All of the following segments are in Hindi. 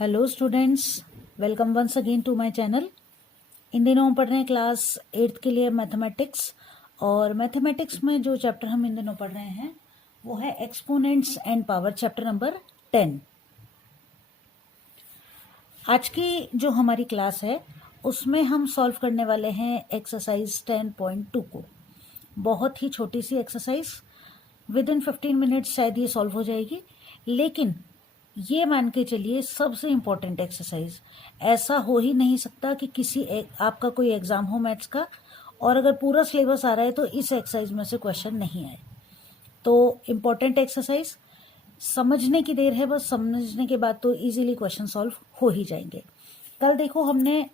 Hello students, welcome once again to my channel. इन दिनों हम पढ़ रहे हैं क्लास 8 के लिए मैथमेटिक्स। और मैथमेटिक्स में जो चैप्टर हम इन दिनों पढ़ रहे हैं वो है exponents and power, chapter number 10। आज की जो हमारी क्लास है उसमें हम सॉल्व करने वाले हैं एक्सरसाइज 10.2 को। बहुत ही छोटी सी एक्सरसाइज, विद इन 15 मिनट्स शायद ये सॉल्व हो जाएगी, लेकिन ये मान के चलिए सबसे इम्पोर्टेंट एक्सरसाइज। ऐसा हो ही नहीं सकता कि आपका कोई एग्जाम हो मैथ्स का और अगर पूरा सिलेबस आ रहा है तो इस एक्सरसाइज में से क्वेश्चन नहीं आए। तो इम्पोर्टेंट एक्सरसाइज, समझने की देर है, बस समझने के बाद तो इजीली क्वेश्चन सॉल्व हो ही जाएंगे। कल देखो हमने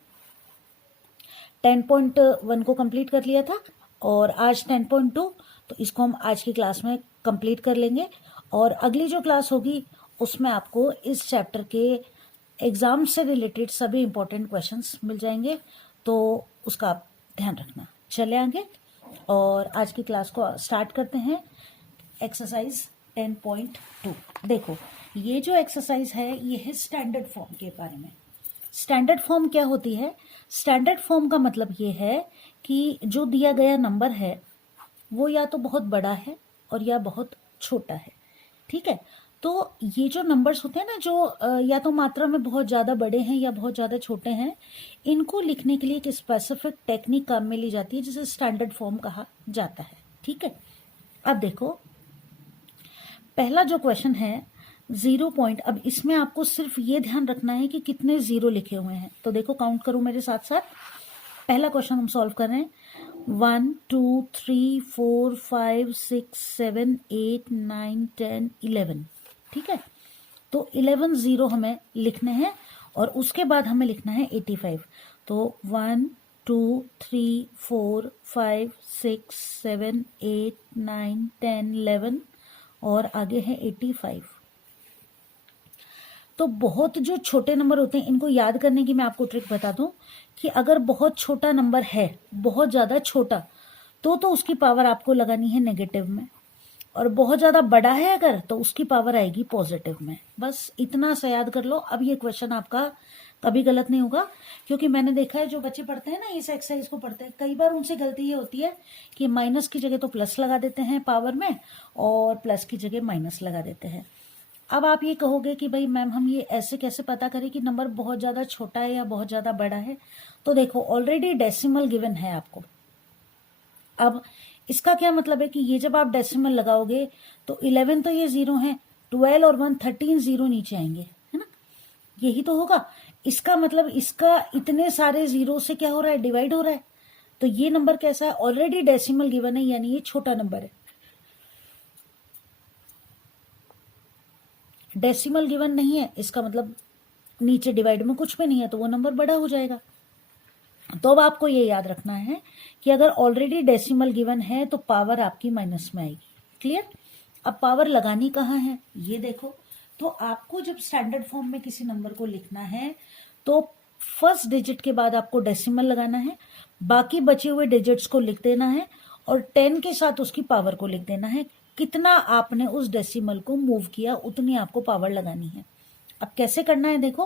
10.1 को कंप्लीट कर लिया था और आज 10.2, तो इसको हम आज की क्लास में कंप्लीट कर लेंगे। और अगली जो क्लास होगी उसमें आपको इस चैप्टर के एग्जाम से रिलेटेड सभी इंपॉर्टेंट क्वेश्चंस मिल जाएंगे, तो उसका आप ध्यान रखना। चले आगे और आज की क्लास को स्टार्ट करते हैं। एक्सरसाइज 10.2। देखो, ये जो एक्सरसाइज है ये है स्टैंडर्ड फॉर्म के बारे में। स्टैंडर्ड फॉर्म क्या होती है? स्टैंडर्ड फॉर्म का मतलब ये है कि जो दिया गया नंबर है वो या तो बहुत बड़ा है और या बहुत छोटा है। ठीक है, तो ये जो नंबर्स होते हैं ना, जो या तो मात्रा में बहुत ज़्यादा बड़े हैं या बहुत ज़्यादा छोटे हैं, इनको लिखने के लिए एक स्पेसिफिक टेक्निक काम में ली जाती है जिसे स्टैंडर्ड फॉर्म कहा जाता है। ठीक है, अब देखो पहला जो क्वेश्चन है 0 पॉइंट। अब इसमें आपको सिर्फ ये ध्यान रखना है कि कितने जीरो लिखे हुए हैं। तो देखो, काउंट करो मेरे साथ साथ। पहला क्वेश्चन हम सॉल्व कर रहे हैं। 1 2 3 4 5 6 7 8 9 10 11। ठीक है, तो 11 जीरो हमें लिखने हैं और उसके बाद हमें लिखना है 85। तो 1 2 3 4 5 6 7 8 9 10 11 और आगे है 85। तो बहुत जो छोटे नंबर होते हैं इनको याद करने की मैं आपको ट्रिक बता दूं कि अगर बहुत छोटा नंबर है, बहुत ज़्यादा छोटा, तो उसकी पावर आपको लगानी है नेगेटिव में, और बहुत ज़्यादा बड़ा है अगर, तो उसकी पावर आएगी पॉजिटिव में। बस इतना सा याद कर लो। अब ये क्वेश्चन आपका कभी गलत नहीं होगा, क्योंकि मैंने देखा है जो बच्चे पढ़ते हैं ना, इस एक्सरसाइज को पढ़ते हैं, कई बार उनसे गलती ये होती है कि माइनस की जगह तो प्लस लगा देते हैं पावर में और प्लस की जगह माइनस लगा देते हैं। अब आप ये कहोगे कि भाई मैम हम ये ऐसे कैसे पता करें कि नंबर बहुत ज़्यादा छोटा है या बहुत ज़्यादा बड़ा है? तो देखो, ऑलरेडी डेसिमल गिवन है आपको। अब इसका क्या मतलब है कि ये जब आप डेसिमल लगाओगे तो 11 तो ये जीरो है, 12 और 1 13 जीरो नीचे आएंगे, है ना? यही तो होगा। इसका मतलब इसका इतने सारे जीरो से क्या हो रहा है? डिवाइड हो रहा है। तो ये नंबर कैसा है? ऑलरेडी डेसिमल गिवन है, यानी ये छोटा नंबर है। डेसिमल गिवन नहीं है, इसका मतलब नीचे डिवाइड में कुछ भी नहीं है, तो वो नंबर बड़ा हो जाएगा। तो अब आपको ये याद रखना है कि अगर ऑलरेडी डेसिमल गिवन है तो पावर आपकी माइनस में आएगी। क्लियर? अब पावर लगानी कहाँ है ये देखो। तो आपको जब स्टैंडर्ड फॉर्म में किसी नंबर को लिखना है तो फर्स्ट डिजिट के बाद आपको डेसिमल लगाना है, बाकी बचे हुए डिजिट्स को लिख देना है और 10 के साथ उसकी पावर को लिख देना है। कितना आपने उस डेसिमल को मूव किया उतनी आपको पावर लगानी है। अब कैसे करना है देखो,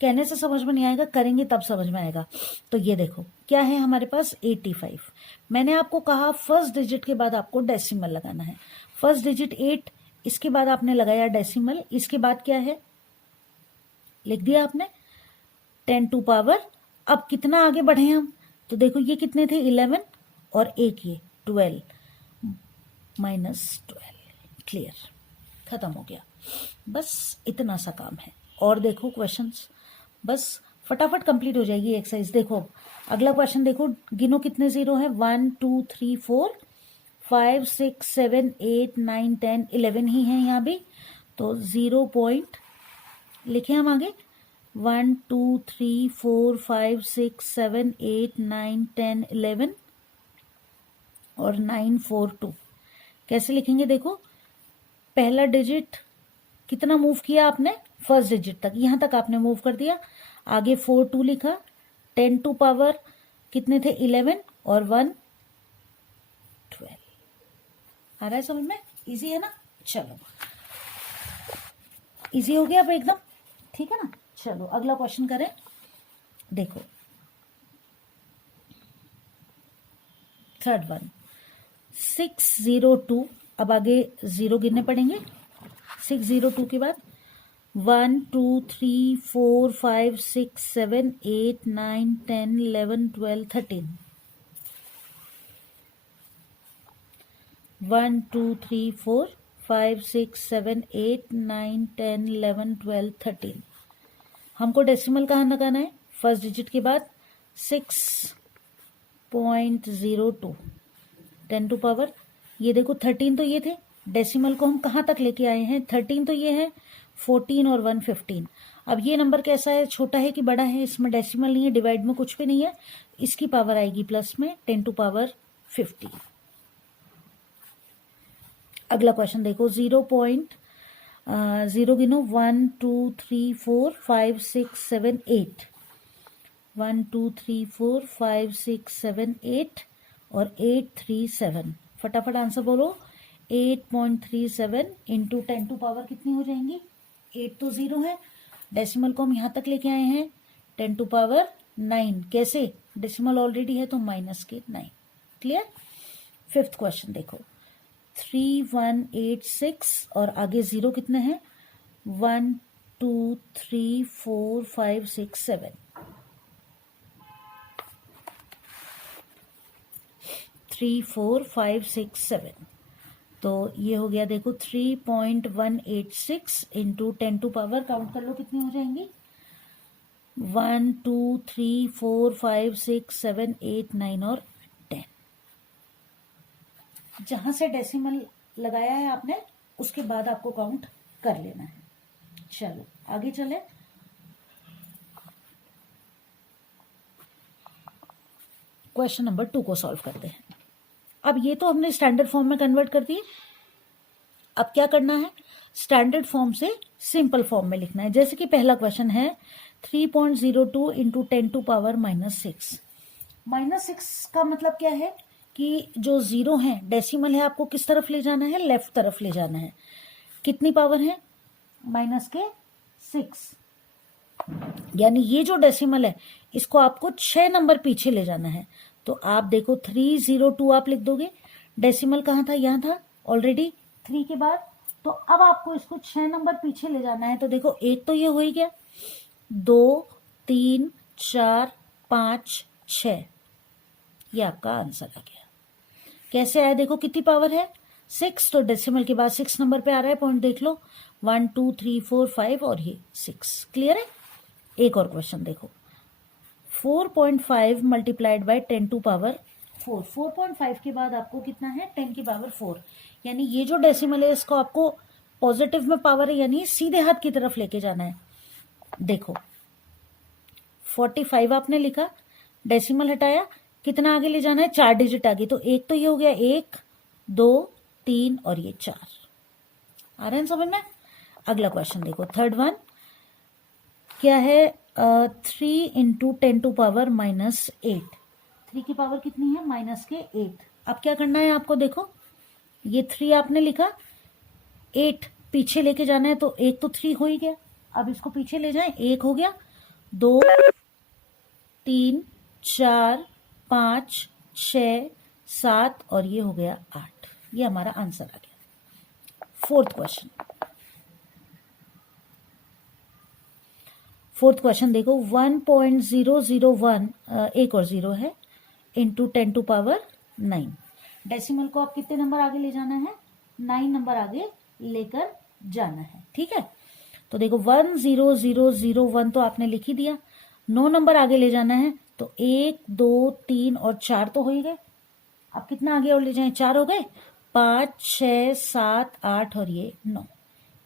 कहने से समझ में नहीं आएगा, करेंगे तब समझ में आएगा। तो ये देखो क्या है हमारे पास 85। मैंने आपको कहा फर्स्ट डिजिट के बाद आपको डेसिमल लगाना है। फर्स्ट डिजिट 8, इसके बाद आपने लगाया डेसिमल, इसके बाद क्या है लिख दिया आपने 10 टू पावर। अब कितना आगे बढ़े हम, तो देखो ये कितने थे 11 और एक ये 12 -12। क्लियर? खत्म हो गया। बस इतना सा काम है। और देखो क्वेश्चंस बस फटाफट कंप्लीट हो जाएगी एक्सरसाइज। देखो अब अगला क्वेश्चन देखो, गिनो कितने जीरो है। 1 2 3 4 5 6 7 8 9 10 11 ही है यहाँ भी, तो 0 पॉइंट लिखे हम आगे। 1 2 3 4 5 6 7 8 9 10 11 और 9 4 2। कैसे लिखेंगे देखो, पहला डिजिट कितना मूव किया आपने, फर्स्ट डिजिट तक, यहां तक आपने मूव कर दिया, आगे 4 2 लिखा, 10 टू पावर कितने थे 11 और 1 12। आ रहा है समझ में? इजी है ना? चलो, इजी हो गया अब एकदम। ठीक है ना? चलो अगला क्वेश्चन करें। देखो थर्ड वन 602, अब आगे जीरो गिनने पड़ेंगे। 602 के बाद 1 2 3 4 5 6 7 8 9 10 11 12 13 1 2 3 4 5 6 7 8 9 10 11 12 13। हमको डेसिमल कहाँ लगाना है? फर्स्ट डिजिट के बाद 6.02 10 टू पावर, ये देखो 13 तो ये थे, डेसिमल को हम कहाँ तक लेके आए हैं? 13 तो ये है, 14 और 1 15। अब ये नंबर कैसा है, छोटा है कि बड़ा है? इसमें डेसिमल नहीं है, डिवाइड में कुछ भी नहीं है, इसकी पावर आएगी प्लस में 10 टू पावर 50। अगला क्वेश्चन देखो 0.0 गिनो 1 2 3 4 5 6 7 8 1 2 3 4 5 6 7 8 और 8 3 7। फटाफट आंसर बोलो। 8.37 इंटू 10 टू पावर कितनी हो जाएंगी? 8 तो जीरो है, डेसिमल को हम यहां तक लेके आए हैं 10 टू पावर 9। कैसे? डेसिमल ऑलरेडी है तो माइनस के 9। क्लियर? फिफ्थ क्वेश्चन देखो 3186 और आगे जीरो कितने हैं? 1 2 3 4 5 6 7। 3 4 5 6 7, तो ये हो गया देखो 3.186 इंटू 10 टू पावर, काउंट कर लो कितनी हो जाएंगी? 1 2 3 4 5 6 7 8 9 और 10। जहां से डेसिमल लगाया है आपने उसके बाद आपको काउंट कर लेना है। चलो आगे चले। क्वेश्चन नंबर 2 को सॉल्व करते हैं। अब ये तो हमने स्टैंडर्ड फॉर्म में कन्वर्ट कर दिए, अब क्या करना है? स्टैंडर्ड फॉर्म से सिंपल फॉर्म में लिखना है। जैसे कि पहला क्वेश्चन है 3.02 इंटू 10 टू पावर -6। -6 का मतलब क्या है कि जो जीरो है डेसिमल है, आपको किस तरफ ले जाना है? लेफ्ट तरफ ले जाना है। कितनी पावर है? -6, यानी ये जो डेसिमल है इसको आपको 6 नंबर पीछे ले जाना है। तो आप देखो 302 आप लिख दोगे, डेसिमल कहाँ था? यहाँ था ऑलरेडी 3 के बाद। तो अब आपको इसको 6 नंबर पीछे ले जाना है। तो देखो एक तो ये हो ही गया, 2 3 4 5 6, ये आपका आंसर आ गया। कैसे आया? देखो कितनी पावर है? 6, तो डेसिमल के बाद 6 नंबर पे आ रहा है, पॉइंट देख लो 1 2 3 4 5 और ये 6। क्लियर है? एक और क्वेश्चन देखो 4.5 मल्टीप्लाइड बाय 10 टू पावर 4। 4.5 के बाद आपको कितना है? 10 की पावर 4, यानी ये जो डेसिमल है इसको आपको पॉजिटिव में पावर है, यानी सीधे हाथ की तरफ लेके जाना है। देखो 45 आपने लिखा, डेसिमल हटाया, कितना आगे ले जाना है? 4 डिजिट आगे। तो एक तो ये हो गया, 1 2 3 और ये 4। आ रहे हैं समझ में? अगला क्वेश्चन देखो थर्ड वन क्या है? 3 इंटू 10 टू पावर -8। 3 की पावर कितनी है? -8। अब क्या करना है आपको? देखो ये 3 आपने लिखा, 8 पीछे लेके जाना है, तो एक तो 3 हो ही गया, अब इसको पीछे ले जाएं, 1 हो गया, 2 3 4 5 6 7 और ये हो गया 8। ये हमारा आंसर आ गया। फोर्थ क्वेश्चन देखो 1.001, एक और जीरो है, इंटू 10 टू पावर 9। डेसिमल को आप कितने नंबर आगे ले जाना है? 9 नंबर आगे लेकर जाना है। ठीक है, तो देखो 10001 तो आपने लिख ही दिया, 9 नंबर आगे ले जाना है, तो 1 2 3 और 4 तो हो ही गए। अब कितना आगे और ले जाएं? 4 हो गए, 5 6 7 8 और ये 9।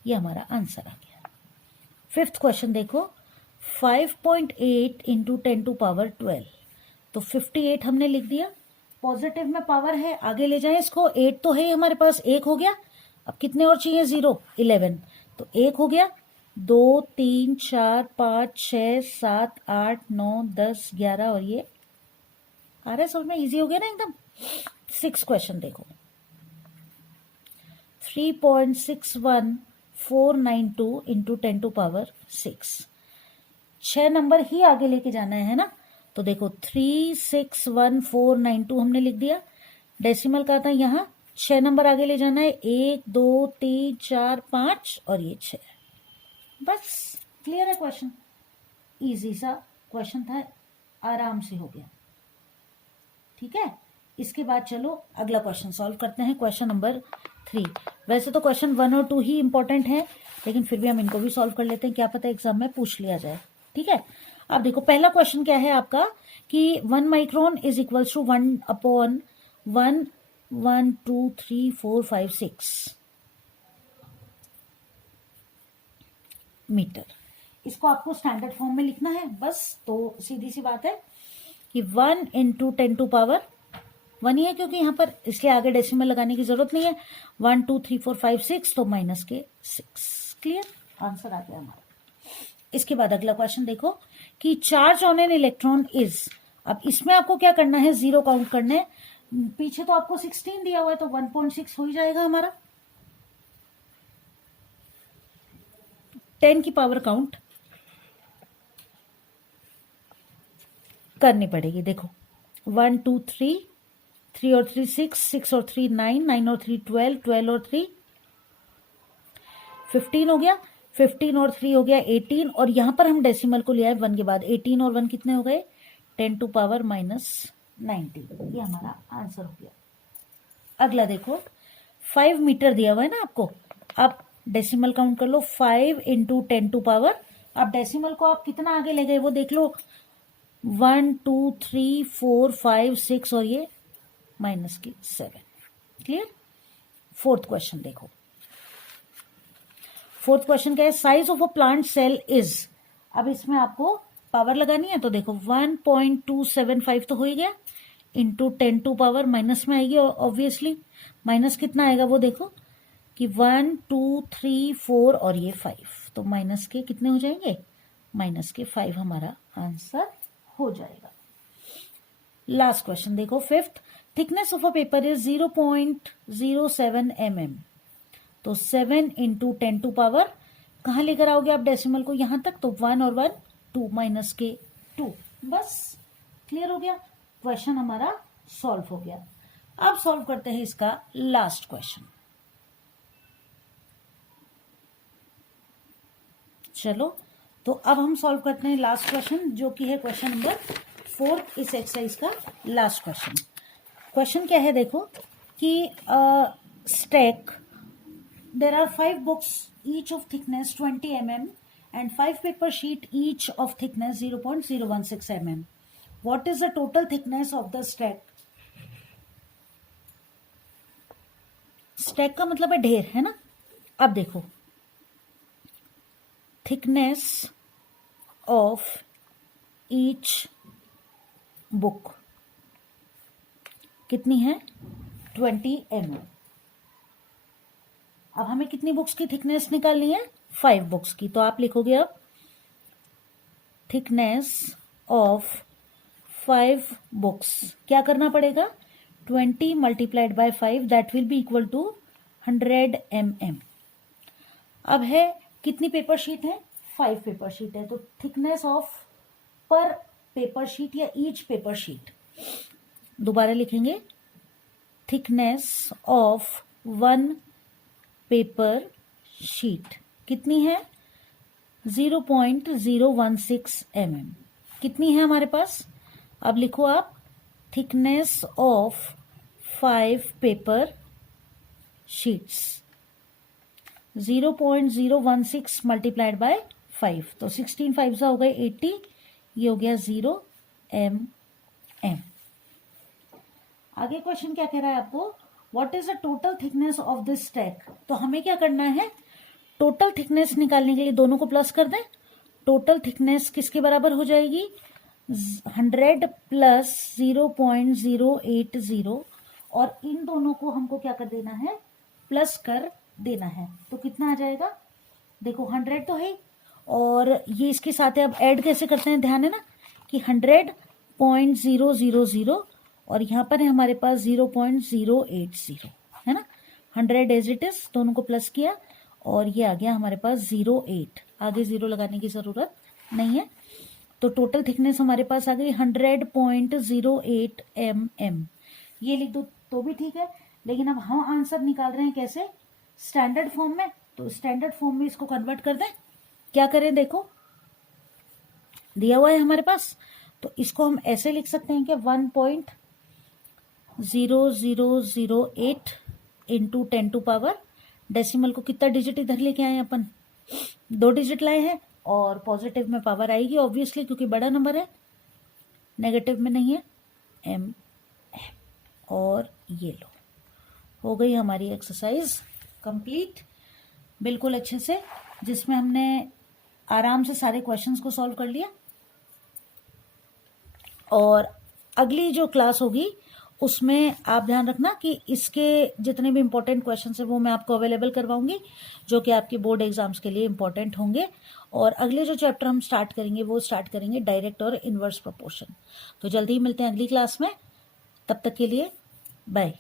ये हमारा आंसर आ गया। फिफ्थ क्वेश्चन देखो 5.8 इंटू 10 टू पावर 12। तो 58 हमने लिख दिया, पॉजिटिव में पावर है, आगे ले जाएं इसको, 8 तो है ही हमारे पास, 1 हो गया, अब कितने और चाहिए? 0 11, तो 1 हो गया, 2 3 4 5 6 7 8 9 10 11 और ये आ रहा है समझ में? इजी हो गया ना एकदम। 6 क्वेश्चन देखो 3.61492 इंटू 10 टू पावर 6। 6 नंबर ही आगे लेके जाना है ना। तो देखो 361,492 हमने लिख दिया, डेसिमल का था यहाँ, 6 नंबर आगे ले जाना है, 1 2 3 4 5 और ये 6। बस क्लियर है क्वेश्चन, इजी सा क्वेश्चन था, आराम से हो गया। ठीक है, इसके बाद चलो अगला क्वेश्चन सॉल्व करते हैं, क्वेश्चन नंबर 3। वैसे तो क्वेश्चन 1 और 2 ही इंपॉर्टेंट है, लेकिन फिर भी हम इनको भी सॉल्व कर लेते हैं, क्या पता एग्जाम में पूछ लिया जाए। ठीक है, अब देखो पहला क्वेश्चन क्या है आपका कि 1 micron is equals to 1/1 1 2 3 4 5 6 metre. इसको आपको स्टैंडर्ड फॉर्म में लिखना है बस। तो सीधी सी बात है कि 1 इंटू 10 टू पावर 1 ही है, क्योंकि यहाँ पर इसलिए आगे डेसिमल लगाने की जरूरत नहीं है। 1 2 3 4 5 6 तो माइनस के 6। क्लियर, आंसर आ गया हमारा। इसके बाद अगला क्वेश्चन देखो कि charge on an electron is, अब इसमें आपको क्या करना है, 0 काउंट करना है। पीछे तो आपको 16 दिया हुआ है, तो 1.6 हो ही जाएगा हमारा। 10 की पावर काउंट करनी पड़ेगी। देखो 1 2 3 3 और 3 6 6 और 3 9 9 और 3 12 12 और 3 15 हो गया, 15 और 3 हो गया 18, और यहां पर हम डेसिमल को लिया है 1 के बाद। 18 और 1 कितने हो गए, 10 टू पावर -19। ये हमारा आंसर हो गया। अगला देखो 5 मीटर दिया हुआ है ना आपको, अब डेसिमल काउंट कर लो, 5 इंटू 10 टू पावर। अब डेसिमल को आप कितना आगे ले गए वो देख लो, 1 2 3 4 5 6 और ये माइनस की 7। क्लियर। फोर्थ क्वेश्चन देखो, फोर्थ क्वेश्चन क्या है, size of a plant cell is. अब इसमें आपको पावर लगानी है, तो देखो 1.275 तो हो ही गया, इंटू 10 टू पावर माइनस में आएगी ऑब्वियसली, माइनस कितना आएगा वो देखो कि 1 2 3 4 और ये 5, तो माइनस के कितने हो जाएंगे, माइनस के 5 हमारा आंसर हो जाएगा। लास्ट क्वेश्चन देखो fifth, thickness of a paper is 0.07 mm, तो 7 इंटू 10 टू पावर कहां लेकर आओगे आप डेसिमल को, यहां तक, तो 1 और 1 2 माइनस के 2। बस क्लियर हो गया, क्वेश्चन हमारा सॉल्व हो गया। अब सॉल्व करते हैं इसका लास्ट क्वेश्चन। चलो तो अब हम सॉल्व करते हैं लास्ट क्वेश्चन, जो कि है क्वेश्चन नंबर 4 इस एक्सरसाइज का लास्ट क्वेश्चन। क्वेश्चन क्या है देखो कि stack there are 5 books each of thickness 20 mm and 5 paper sheet each of thickness 0.016 mm. What is the total thickness of the stack? Stack का मतलब है ढेर, है ना। अब देखो थिकनेस ऑफ ईच बुक कितनी है, 20 mm। अब हमें कितनी बुक्स की थिकनेस निकालनी है, 5 बुक्स की, तो आप लिखोगे अब थिकनेस ऑफ 5 बुक्स, क्या करना पड़ेगा, 20 multiplied by 5 that will be equal to 100 mm। अब है कितनी पेपर शीट है, 5 पेपर शीट है, तो थिकनेस ऑफ पर पेपर शीट या ईच पेपर शीट, दोबारा लिखेंगे थिकनेस ऑफ 1 पेपर शीट कितनी है, 0.016 mm। कितनी है हमारे पास, अब लिखो आप thickness of 5 paper sheets, 0.016 multiplied by 5, तो 16 5 हो गए 80, ये हो गया 0 mm। आगे क्वेश्चन क्या कह रहा है आपको, what is the total thickness of this stack. तो हमें क्या करना है, टोटल थिकनेस निकालने के लिए दोनों को प्लस कर दें। टोटल थिकनेस किसके बराबर हो जाएगी, 100 प्लस 0.080, और इन दोनों को हमको क्या कर देना है, प्लस कर देना है। तो कितना आ जाएगा, देखो 100 तो है, और ये इसके साथ है, अब ऐड कैसे करते हैं, ध्यान है ना कि 100.000 और यहां पर है हमारे पास 0.080, है ना। 100 एज इट इज, दोनों को प्लस किया और ये आ गया हमारे पास 08, आगे 0 लगाने की जरूरत नहीं है, तो टोटल थिकनेस हमारे पास आ गई 100.08 mm। ये लिख दो तो भी ठीक है, लेकिन अब हम आंसर निकाल रहे हैं कैसे, स्टैंडर्ड फॉर्म में। तो स्टैंडर्ड फॉर्म में इसको कन्वर्ट कर दें। क्या करें, देखो दिया हुआ है हमारे पास, तो इसको हम ऐसे लिख सकते हैं कि 1.0008 इंटू 10 टू पावर, डेसिमल को कितना डिजिट इधर लेके आए अपन, 2 डिजिट लाए हैं, और पॉजिटिव में पावर आएगी ऑब्वियसली क्योंकि बड़ा नंबर है, नेगेटिव में नहीं है, एम। और ये लो, हो गई हमारी एक्सरसाइज कंप्लीट बिल्कुल अच्छे से, जिसमें हमने आराम से सारे क्वेश्चंस को सॉल्व कर लिया। और अगली जो क्लास होगी उसमें आप ध्यान रखना कि इसके जितने भी इंपॉर्टेंट क्वेश्चंस हैं वो मैं आपको अवेलेबल करवाऊंगी, जो कि आपके बोर्ड एग्जाम्स के लिए इंपॉर्टेंट होंगे। और अगले जो चैप्टर हम स्टार्ट करेंगे वो स्टार्ट करेंगे डायरेक्ट और इनवर्स प्रोपोर्शन। तो जल्दी ही मिलते हैं अगली क्लास में, तब तक के लिए बाय।